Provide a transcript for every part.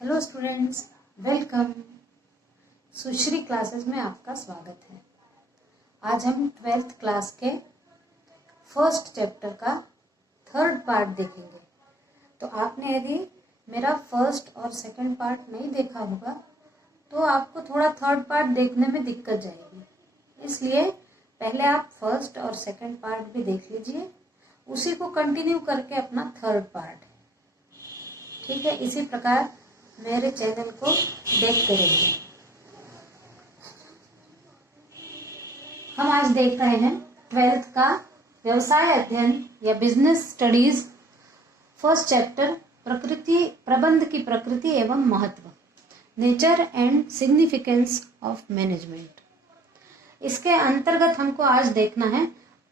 Hello students, welcome. Sushri Classes में आपका स्वागत है। आज हम 12th क्लास के फर्स्ट चैप्टर का थर्ड पार्ट देखेंगे। तो आपने यदि मेरा फर्स्ट और सेकंड पार्ट नहीं देखा होगा तो आपको थोड़ा थर्ड पार्ट देखने में दिक्कत जाएगी, इसलिए पहले आप फर्स्ट और सेकंड पार्ट भी देख लीजिए, उसी को कंटिन्यू करके अपना थर्ड पार्ट, ठीक है। इसी प्रकार मेरे चैनल को देखते रहिए। हम आज देख रहे हैं 12th का व्यवसाय अध्ययन या बिजनेस स्टडीज फर्स्ट चैप्टर, प्रबंध की प्रकृति एवं महत्व, nature and significance of management. इसके अंतर्गत हमको आज देखना है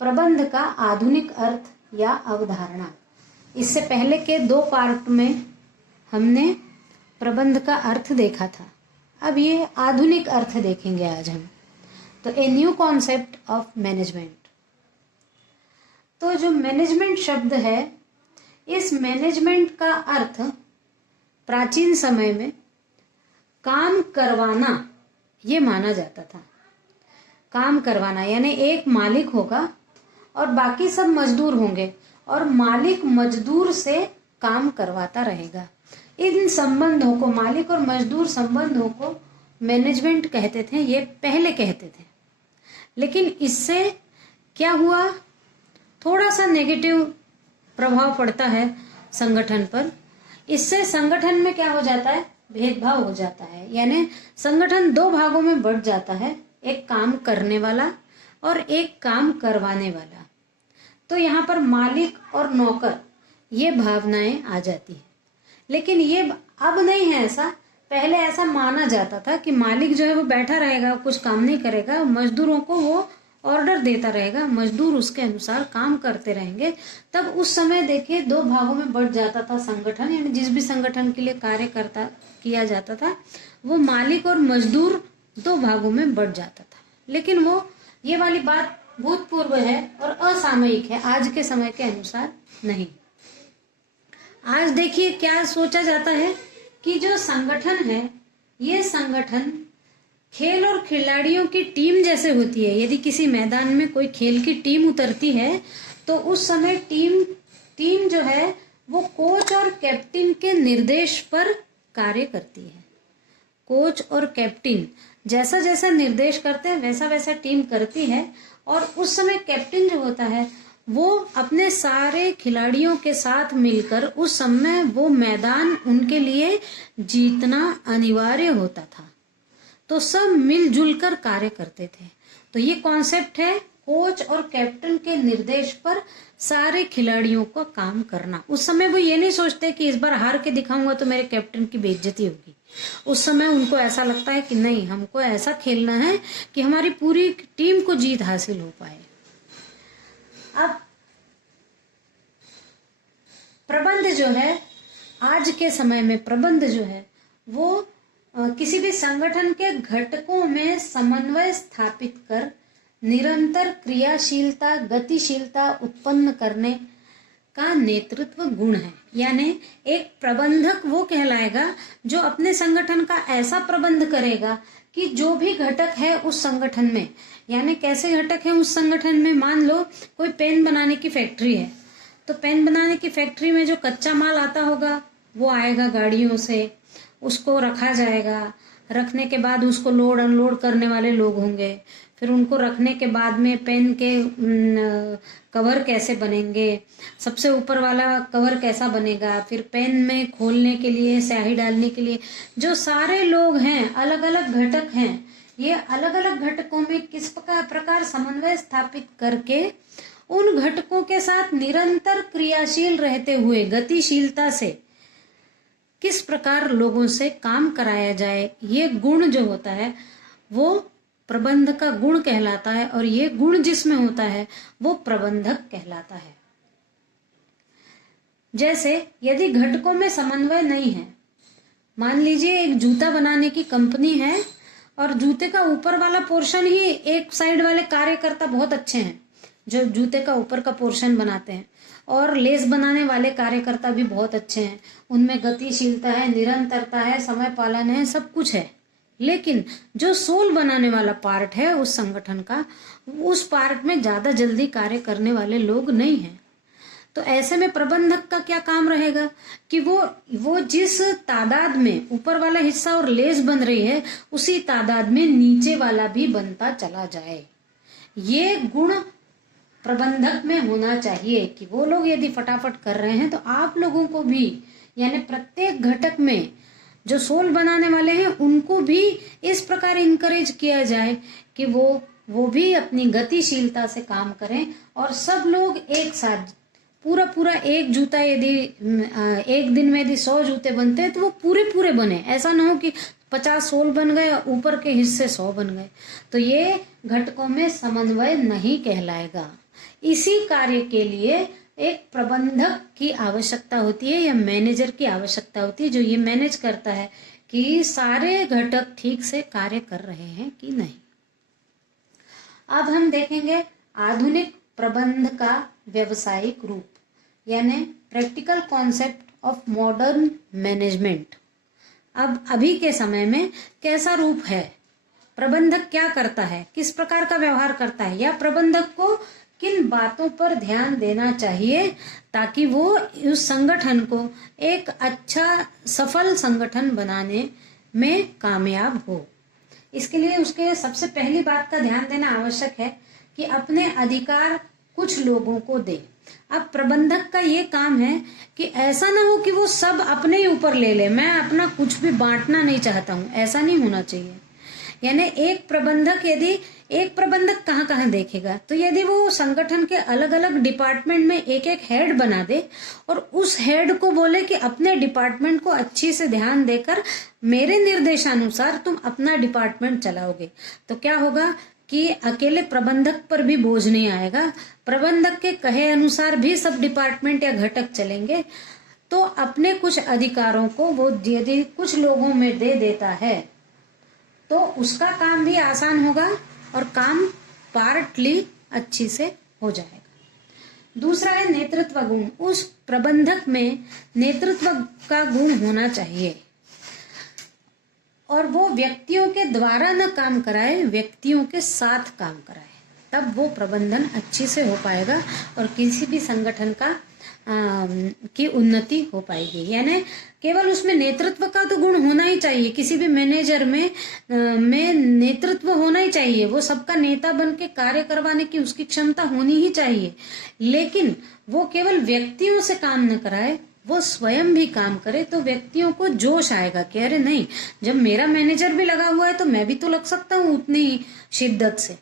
प्रबंध का आधुनिक अर्थ या अवधारणा। इससे पहले के 2 पार्ट में हमने प्रबंध का अर्थ देखा था, अब ये आधुनिक अर्थ देखेंगे आज हम। तो a new concept of management. तो जो मैनेजमेंट शब्द है, इस मैनेजमेंट का अर्थ प्राचीन समय में काम करवाना ये माना जाता था। काम करवाना यानी एक मालिक होगा और बाकी सब मजदूर होंगे और मालिक मजदूर से काम करवाता रहेगा। इन संबंधों को, मालिक और मजदूर संबंधों को मैनेजमेंट कहते थे, ये पहले कहते थे। लेकिन इससे क्या हुआ, थोड़ा सा नेगेटिव प्रभाव पड़ता है संगठन पर। इससे संगठन में क्या हो जाता है, भेदभाव हो जाता है, यानी संगठन 2 भागों में बढ़ जाता है, एक काम करने वाला और एक काम करवाने वाला। तो यहाँ पर मालिक और नौकर ये भावनाएं आ जाती है। लेकिन ये अब नहीं है ऐसा। पहले ऐसा माना जाता था कि मालिक जो है वो बैठा रहेगा, कुछ काम नहीं करेगा, मजदूरों को वो ऑर्डर देता रहेगा, मजदूर उसके अनुसार काम करते रहेंगे। तब उस समय देखिए 2 भागों में बढ़ जाता था संगठन, यानी जिस भी संगठन के लिए कार्य किया जाता था वो मालिक और मजदूर 2 भागों में बढ़ जाता था। लेकिन वो ये वाली बात भूतपूर्व है और असामयिक है, आज के समय के अनुसार नहीं। आज देखिए क्या सोचा जाता है कि जो संगठन है, ये संगठन खेल और खिलाड़ियों की टीम जैसे होती है। यदि किसी मैदान में कोई खेल की टीम उतरती है तो उस समय टीम जो है वो कोच और कैप्टन के निर्देश पर कार्य करती है। कोच और कैप्टन जैसा जैसा निर्देश करते हैं वैसा वैसा टीम करती है। और उस समय कैप्टन जो होता है वो अपने सारे खिलाड़ियों के साथ मिलकर, उस समय वो मैदान उनके लिए जीतना अनिवार्य होता था, तो सब मिलजुल कर कार्य करते थे। तो ये कॉन्सेप्ट है कोच और कैप्टन के निर्देश पर सारे खिलाड़ियों को काम करना। उस समय वो ये नहीं सोचते कि इस बार हार के दिखाऊंगा तो मेरे कैप्टन की बेइज्जती होगी। उस समय उनको ऐसा लगता है कि नहीं, हमको ऐसा खेलना है कि हमारी पूरी टीम को जीत हासिल हो पाए। अब प्रबंध जो है, आज के समय में प्रबंध जो है वो किसी भी संगठन के घटकों में समन्वय स्थापित कर निरंतर क्रियाशीलता, गतिशीलता उत्पन्न करने का नेतृत्व गुण है। यानी एक प्रबंधक वो कहलाएगा जो अपने संगठन का ऐसा प्रबंध करेगा कि जो भी घटक है उस संगठन में, यानी कैसे घटक है उस संगठन में, मान लो कोई पेन बनाने की फैक्ट्री है, तो पेन बनाने की फैक्ट्री में जो कच्चा माल आता होगा वो आएगा गाड़ियों से, उसको रखा जाएगा। रखने के बाद उसको लोड अनलोड करने वाले लोग होंगे। फिर उनको रखने के बाद में पेन के कवर कैसे बनेंगे, सबसे ऊपर वाला कवर कैसा बनेगा, फिर पेन में खोलने के लिए, स्याही डालने के लिए जो सारे लोग हैं, अलग अलग घटक हैं, ये अलग अलग घटकों में किस प्रकार समन्वय स्थापित करके उन घटकों के साथ निरंतर क्रियाशील रहते हुए गतिशीलता से किस प्रकार लोगों से काम कराया जाए, ये गुण जो होता है वो प्रबंध का गुण कहलाता है। और ये गुण जिसमें होता है वो प्रबंधक कहलाता है। जैसे यदि घटकों में समन्वय नहीं है, मान लीजिए एक जूता बनाने की कंपनी है और जूते का ऊपर वाला पोर्शन ही, एक साइड वाले कार्यकर्ता बहुत अच्छे हैं जो जूते का ऊपर का पोर्शन बनाते हैं, और लेस बनाने वाले कार्यकर्ता भी बहुत अच्छे हैं। उनमें गतिशीलता है, निरंतरता है, समय पालन है, सब कुछ है। लेकिन जो सोल बनाने वाला पार्ट है उस संगठन का, उस पार्ट में ज्यादा जल्दी कार्य करने वाले लोग नहीं हैं। तो ऐसे में प्रबंधक का क्या काम रहेगा कि वो जिस तादाद में ऊपर वाला हिस्सा और लेस बन रही है, उसी तादाद में नीचे वाला भी बनता चला जाए। ये गुण प्रबंधक में होना चाहिए कि वो लोग यदि फटाफट कर रहे हैं तो आप लोगों को भी, यानी प्रत्येक घटक में जो सोल बनाने वाले हैं उनको भी इस प्रकार इनकरेज किया जाए कि वो भी अपनी गतिशीलता से काम करें, और सब लोग एक साथ पूरा एक जूता, यदि एक दिन में यदि 100 जूते बनते हैं तो वो पूरे बने। ऐसा ना हो कि 50 सोल बन गए और ऊपर के हिस्से 100 बन गए, तो ये घटकों में समन्वय नहीं कहलाएगा। इसी कार्य के लिए एक प्रबंधक की आवश्यकता होती है या मैनेजर की आवश्यकता होती है, जो ये मैनेज करता है कि सारे घटक ठीक से कार्य कर रहे हैं कि नहीं। अब हम देखेंगे आधुनिक प्रबंध का व्यवसायिक रूप, यानी practical concept of modern management. अब अभी के समय में कैसा रूप है, प्रबंधक क्या करता है, किस प्रकार का व्यवहार करता है, या प्रबंधक को किन बातों पर ध्यान देना चाहिए ताकि वो उस संगठन को एक अच्छा सफल संगठन बनाने में कामयाब हो। इसके लिए उसके सबसे पहली बात का ध्यान देना आवश्यक है कि अपने अधिकार कुछ लोगों को दे। अब प्रबंधक का ये काम है कि ऐसा ना हो कि वो सब अपने ही ऊपर ले ले, मैं अपना कुछ भी बांटना नहीं चाहता हूँ, ऐसा नहीं होना चाहिए। यानी एक प्रबंधक कहाँ कहाँ देखेगा, तो यदि वो संगठन के अलग अलग डिपार्टमेंट में एक एक हेड बना दे और उस हेड को बोले कि अपने डिपार्टमेंट को अच्छी से ध्यान देकर मेरे निर्देशानुसार तुम अपना डिपार्टमेंट चलाओगे, तो क्या होगा कि अकेले प्रबंधक पर भी बोझ नहीं आएगा, प्रबंधक के कहे अनुसार भी सब डिपार्टमेंट या घटक चलेंगे। तो अपने कुछ अधिकारों को वो यदि कुछ लोगों में दे देता है तो उसका काम भी आसान होगा और काम पार्टली अच्छी से हो जाएगा। दूसरा है नेतृत्व गुण। उस प्रबंधक में नेतृत्व का गुण होना चाहिए और वो व्यक्तियों के द्वारा न काम कराए, व्यक्तियों के साथ काम कराए, तब वो प्रबंधन अच्छी से हो पाएगा और किसी भी संगठन का की उन्नति हो पाएगी। यानी केवल उसमें नेतृत्व का तो गुण होना ही चाहिए, किसी भी मैनेजर में नेतृत्व होना ही चाहिए, वो सबका नेता बन के कार्य करवाने की उसकी क्षमता होनी ही चाहिए। लेकिन वो केवल व्यक्तियों से काम न कराए, वो स्वयं भी काम करे, तो व्यक्तियों को जोश आएगा कि अरे नहीं, जब मेरा मैनेजर भी लगा हुआ है तो मैं भी तो लग सकता हूँ उतनी ही शिद्दत से।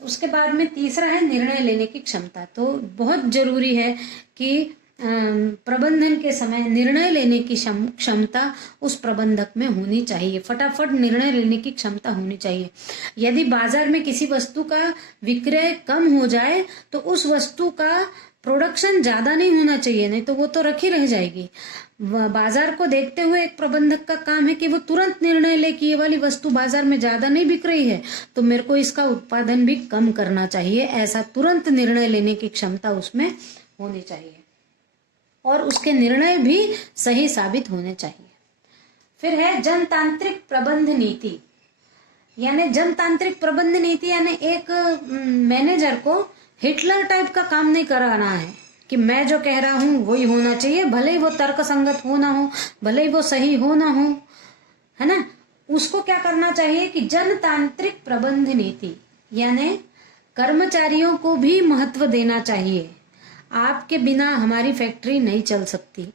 उसके बाद में तीसरा है निर्णय लेने की क्षमता। तो बहुत जरूरी है कि प्रबंधन के समय निर्णय लेने की क्षमता उस प्रबंधक में होनी चाहिए, फटाफट निर्णय लेने की क्षमता होनी चाहिए। यदि बाजार में किसी वस्तु का विक्रय कम हो जाए तो उस वस्तु का प्रोडक्शन ज्यादा नहीं होना चाहिए, नहीं तो वो तो रखी रह जाएगी। बाजार को देखते हुए एक प्रबंधक का काम है कि वो तुरंत निर्णय ले कि ये वाली वस्तु बाजार में ज्यादा नहीं बिक रही है तो मेरे को इसका उत्पादन भी कम करना चाहिए, ऐसा तुरंत निर्णय लेने की क्षमता उसमें होनी चाहिए और उसके निर्णय भी सही साबित होने चाहिए। फिर है जनतांत्रिक प्रबंध नीति। यानी जनतांत्रिक प्रबंध नीति यानी एक मैनेजर को हिटलर टाइप का काम नहीं कराना है कि मैं जो कह रहा हूं वही होना चाहिए, भले ही वो तर्क संगत हो ना हो, भले ही वो सही हो ना हो, है ना। उसको क्या करना चाहिए कि जनतांत्रिक प्रबंध नीति यानी कर्मचारियों को भी महत्व देना चाहिए। आपके बिना हमारी फैक्ट्री नहीं चल सकती,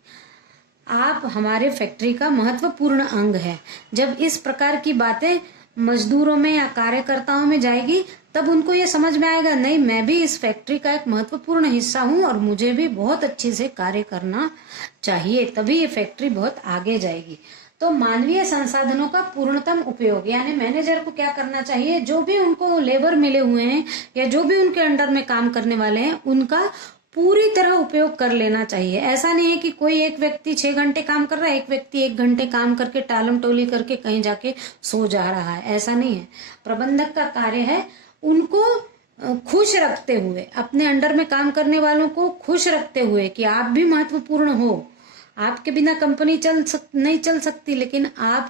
आप हमारे फैक्ट्री का महत्वपूर्ण अंग है। जब इस प्रकार की बातें मजदूरों में या कार्यकर्ताओं में जाएगी तब उनको ये समझ में आएगा, नहीं मैं भी इस फैक्ट्री का एक महत्वपूर्ण हिस्सा हूं और मुझे भी बहुत अच्छे से कार्य करना चाहिए, तभी ये फैक्ट्री बहुत आगे जाएगी। तो मानवीय संसाधनों का पूर्णतम उपयोग यानी मैनेजर को क्या करना चाहिए, जो भी उनको लेबर मिले हुए हैं या जो भी उनके अंडर में काम करने वाले हैं उनका पूरी तरह उपयोग कर लेना चाहिए। ऐसा नहीं है कि कोई एक व्यक्ति 6 घंटे काम कर रहा है, एक व्यक्ति 1 घंटे काम करके टालम टोली करके कहीं जाके सो जा रहा है, ऐसा नहीं है। प्रबंधक का कार्य है उनको खुश रखते हुए, अपने अंडर में काम करने वालों को खुश रखते हुए कि आप भी महत्वपूर्ण हो, आपके बिना कंपनी नहीं चल सकती, लेकिन आप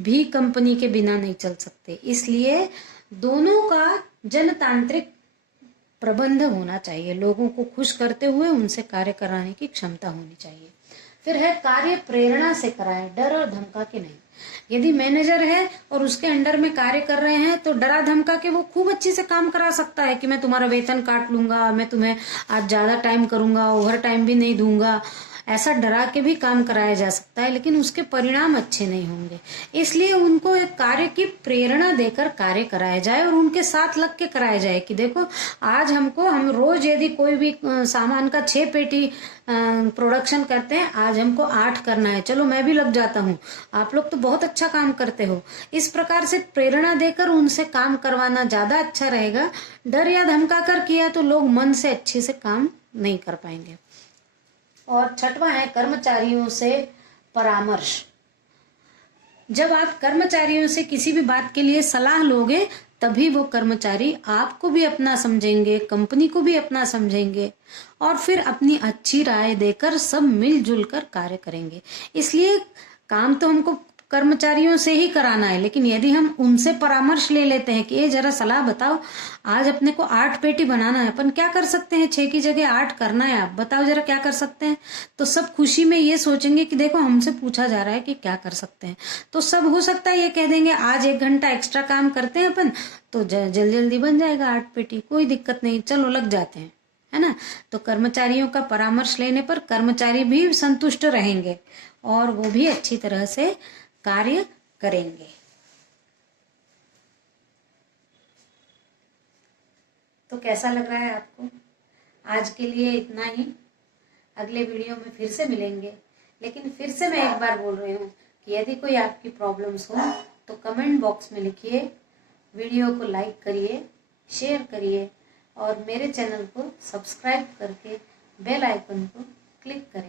भी कंपनी के बिना नहीं चल सकते। इसलिए दोनों का जनतांत्रिक प्रबंध होना चाहिए, लोगों को खुश करते हुए उनसे कार्य कराने की क्षमता होनी चाहिए। फिर है कार्य प्रेरणा से कराएं, डर और धमका के नहीं। यदि मैनेजर है और उसके अंडर में कार्य कर रहे हैं तो डरा धमका के वो खूब अच्छे से काम करा सकता है कि मैं तुम्हारा वेतन काट लूंगा, मैं तुम्हें आज ज्यादा टाइम करूंगा, ओवर टाइम भी नहीं दूंगा, ऐसा डरा के भी काम कराया जा सकता है, लेकिन उसके परिणाम अच्छे नहीं होंगे। इसलिए उनको एक कार्य की प्रेरणा देकर कार्य कराया जाए और उनके साथ लग के कराया जाए कि देखो आज हम रोज यदि कोई भी सामान का 6 पेटी प्रोडक्शन करते हैं, आज हमको 8 करना है, चलो मैं भी लग जाता हूँ, आप लोग तो बहुत अच्छा काम करते हो। इस प्रकार से प्रेरणा देकर उनसे काम करवाना ज्यादा अच्छा रहेगा। डर या धमका कर किया तो लोग मन से अच्छे से काम नहीं कर पाएंगे। और छठवां है कर्मचारियों से परामर्श। जब आप कर्मचारियों से किसी भी बात के लिए सलाह लोगे तभी वो कर्मचारी आपको भी अपना समझेंगे, कंपनी को भी अपना समझेंगे और फिर अपनी अच्छी राय देकर सब मिलजुल कर कार्य करेंगे। इसलिए काम तो हमको कर्मचारियों से ही कराना है, लेकिन यदि हम उनसे परामर्श ले लेते हैं कि ये जरा सलाह बताओ, आज अपने को 8 पेटी बनाना है, अपन क्या कर सकते हैं, 6 की जगह 8 करना है, आप बताओ जरा क्या कर सकते हैं। तो सब खुशी में ये सोचेंगे कि देखो हमसे पूछा जा रहा है कि क्या कर सकते हैं, तो सब हो सकता है ये कह देंगे आज 1 घंटा एक्स्ट्रा काम करते हैं अपन, तो जल्दी जल्दी बन जाएगा 8 पेटी, कोई दिक्कत नहीं, चलो लग जाते हैं, है ना। तो कर्मचारियों का परामर्श लेने पर कर्मचारी भी संतुष्ट रहेंगे और वो भी अच्छी तरह से कार्य करेंगे। तो कैसा लग रहा है आपको? आज के लिए इतना ही, अगले वीडियो में फिर से मिलेंगे। लेकिन फिर से मैं एक बार बोल रही हूँ कि यदि कोई आपकी प्रॉब्लम्स हो तो कमेंट बॉक्स में लिखिए, वीडियो को लाइक करिए, शेयर करिए और मेरे चैनल को सब्सक्राइब करके बेल आइकन को क्लिक करें।